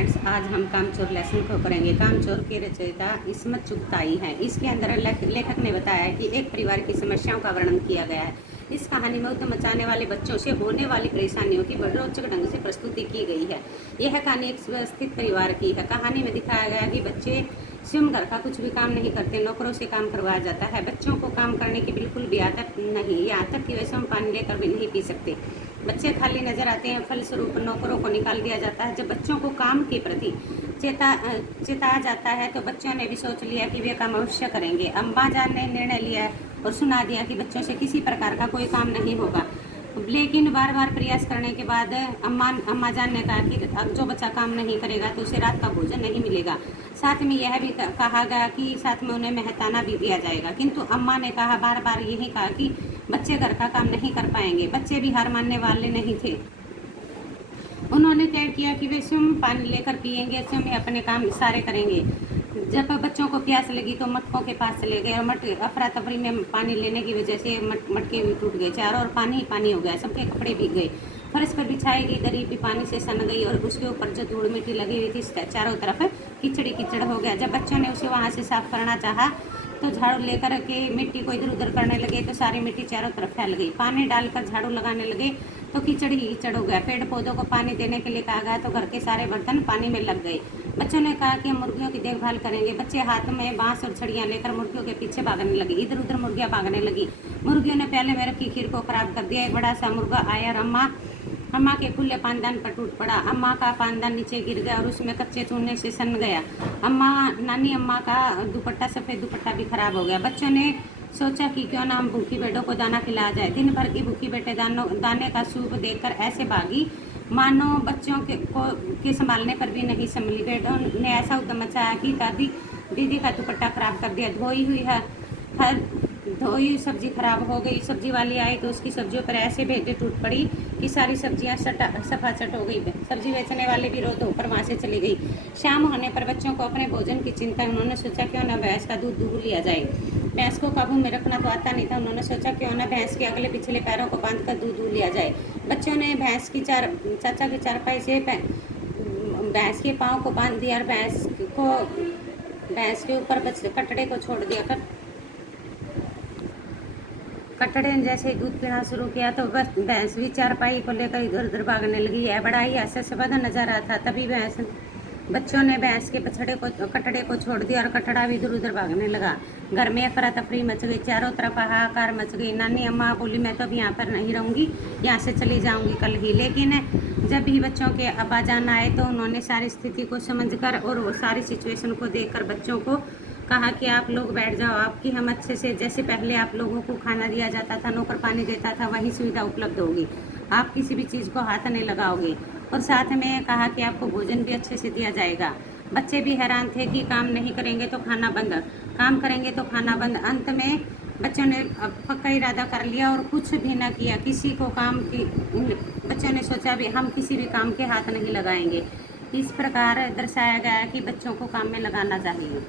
Friends, आज हम कामचोर लेसन को करेंगे। कामचोर के रचयिता इस्मत चुगताई हैं। इसके अंदर लेखक ने बताया है कि एक परिवार की समस्याओं का वर्णन किया गया है। इस कहानी में उत्तम मचाने वाले बच्चों से होने वाली परेशानियों की बड़े रोचक ढंग से प्रस्तुति की गई है। यह कहानी एक व्यवस्थित परिवार की है। कहानी में दिखाया गया कि बच्चे स्वयं घर का कुछ भी काम नहीं करते, नौकरों से काम करवाया जाता है। बच्चों को काम करने की बिल्कुल भी आदत नहीं, यहाँ तक कि वे स्वयं पानी लेकर भी नहीं पी सकते। बच्चे खाली नजर आते हैं, फलस्वरूप नौकरों को निकाल दिया जाता है। जब बच्चों को काम के प्रति चेताया जाता है तो बच्चों ने भी सोच लिया कि वे काम अवश्य करेंगे। अम्मा जान ने निर्णय लिया और सुना दिया कि बच्चों से किसी प्रकार का कोई काम नहीं होगा। लेकिन बार बार प्रयास करने के बाद अम्मा जान ने कहा कि अब जो बच्चा काम नहीं करेगा तो उसे रात का भोजन नहीं मिलेगा। साथ में यह भी कहा गया कि साथ में उन्हें मेहताना भी दिया जाएगा। किंतु अम्मा ने कहा, बार बार यही कहा कि बच्चे घर का काम नहीं कर पाएंगे। बच्चे भी हार मानने वाले नहीं थे। उन्होंने तय किया कि वे स्वयं पानी लेकर पिएंगे, स्वयं अपने काम सारे करेंगे। जब बच्चों को प्यास लगी तो मटकों के पास चले गए और अफरा तफरी में पानी लेने की वजह से मटके भी टूट गए, चारों और पानी ही पानी हो गया। सबके कपड़े भीग गए, फर्श पर बिछाई गई दरी भी पानी से सन गई और उसके ऊपर जो धूल मिट्टी लगी हुई थी चारों तरफ कीचड़ी कीचड़ हो गया। जब बच्चों ने उसे वहाँ से साफ करना चाहा तो झाड़ू लेकर के मिट्टी को इधर उधर करने लगे तो सारी मिट्टी चारों तरफ फैल गई। पानी डालकर झाड़ू लगाने लगे तो कीचड़ ही कीचड़ हो गया। पेड़ पौधों को पानी देने के लिए कहा गया तो घर के सारे बर्तन पानी में लग गए। बच्चों ने कहा कि हम मुर्गियों की देखभाल करेंगे। बच्चे हाथ में बांस और छड़ियाँ लेकर मुर्गियों के पीछे भागने लगे। इधर उधर मुर्गियाँ भागने लगी। मुर्गियों ने पहले में रखी खीर को खराब कर दिया। एक बड़ा सा मुर्गा आया और अम्मा के खुले पानदान पर टूट पड़ा। अम्मा का पानदान नीचे गिर गया और उसमें कच्चे चूने से सन गया। नानी अम्मा का दुपट्टा, सफ़ेद दुपट्टा भी खराब हो गया। बच्चों ने सोचा कि क्यों ना हम भूखी बेटों को दाना खिलाया जाए। दिन भर की भूखी बेटे दाने का सूप देखकर ऐसे भागी मानो बच्चों के संभालने पर भी नहीं संभली। बेटों ने ऐसा उद्यम मचाया कि दीदी का दुपट्टा खराब कर दिया। धोई सब्जी खराब हो गई। सब्जी वाली आई तो उसकी सब्जियों पर ऐसे भेंटे टूट पड़ी कि सारी सब्जियां सफाचट हो गई। सब्जी बेचने वाले भी रो धोकर वहाँ से चली गई। शाम होने पर बच्चों को अपने भोजन की चिंता। उन्होंने सोचा क्यों ना भैंस का दूध दूह लिया जाए। भैंस को काबू में रखना तो आता नहीं था। उन्होंने सोचा क्यों ना भैंस के अगले पिछले पैरों को बांध कर दूध दूह लिया जाए। बच्चों ने चाचा की चारपाई से भैंस के पाँव को बांध दिया और भैंस के ऊपर कटड़े को छोड़ दिया। कटड़े ने जैसे ही दूध पीना शुरू किया तो बस भैंस भी चारपाई को लेकर इधर उधर भागने लगी। यह बड़ा ही हास्यास्पद नजारा था। तभी बच्चों ने भैंस के कटड़े को छोड़ दिया और कटड़ा भी इधर उधर भागने लगा। घर में अफरा तफरी मच गई, चारों तरफ हाहाकार मच गई। नानी अम्मा बोली, मैं तो अब यहाँ पर नहीं रहूँगी, यहाँ से चली जाऊँगी कल ही। लेकिन जब भी बच्चों के अब्बाजान आए तो उन्होंने सारी स्थिति को समझकर और वो सारी सिचुएशन को देखकर बच्चों को कहा कि आप लोग बैठ जाओ, आपकी हम अच्छे से, जैसे पहले आप लोगों को खाना दिया जाता था, नौकर पानी देता था, वही सुविधा उपलब्ध होगी। आप किसी भी चीज़ को हाथ नहीं लगाओगे। और साथ में कहा कि आपको भोजन भी अच्छे से दिया जाएगा। बच्चे भी हैरान थे कि काम नहीं करेंगे तो खाना बंद, काम करेंगे तो खाना बंद। अंत में बच्चों ने पक्का इरादा कर लिया और कुछ भी ना किया। बच्चों ने सोचा भी हम किसी भी काम के हाथ नहीं लगाएंगे। इस प्रकार दर्शाया गया कि बच्चों को काम में लगाना चाहिए।